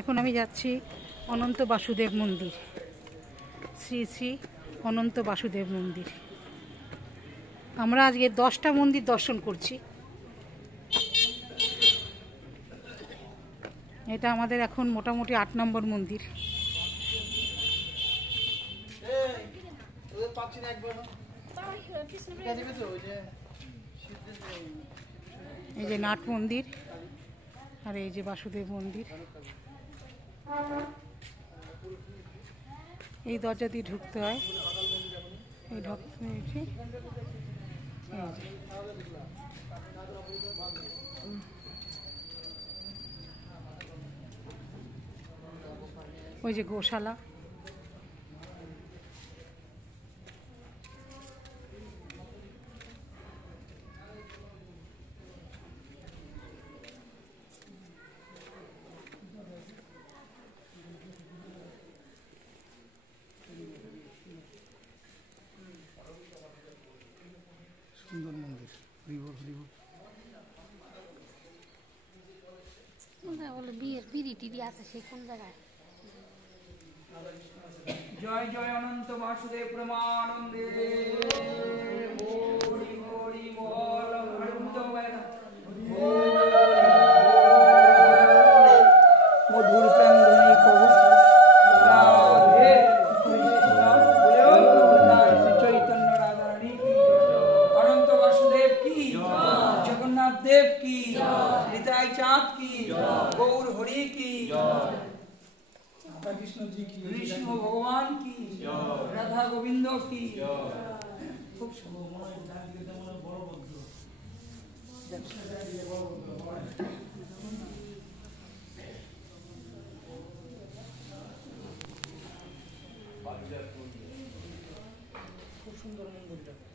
এখন আমি যাচ্ছি অনন্ত বাসুদেব মন্দির, শ্রী শ্রী অনন্ত বাসুদেব মন্দির। আমরা আজকে 10টা মন্দির দর্শন করছি। এটা আমাদের এখন মোটামুটি 8 নম্বর মন্দির। এই যে নাট মন্দির আর এই যে বাসুদেব মন্দির। এই দরজা দিয়ে ঢুকতে হয়। এই ঢুকতে ওই যে গোশালা। সুন্দর মন্দির। বিয়ের বিড়ি টিড়ি আছে সে কোন জায়গায়? জয় জয় অনন্ত বাসুদেব প্রমানন্দে। হরি হরি বল মধুর প্রাঙ্গণে কহু রাধে কৃষ্ণ চৈতন্য রাধারানী কি অনন্ত বাসুদেব কি, জগন্নাথ দেব কি, নিতাই চাঁদ কি, গৌর হরি কি, कृष्ण जी की, विष्णु भगवान की, राधा गोविंद की। खूब सुंदर मंदिर।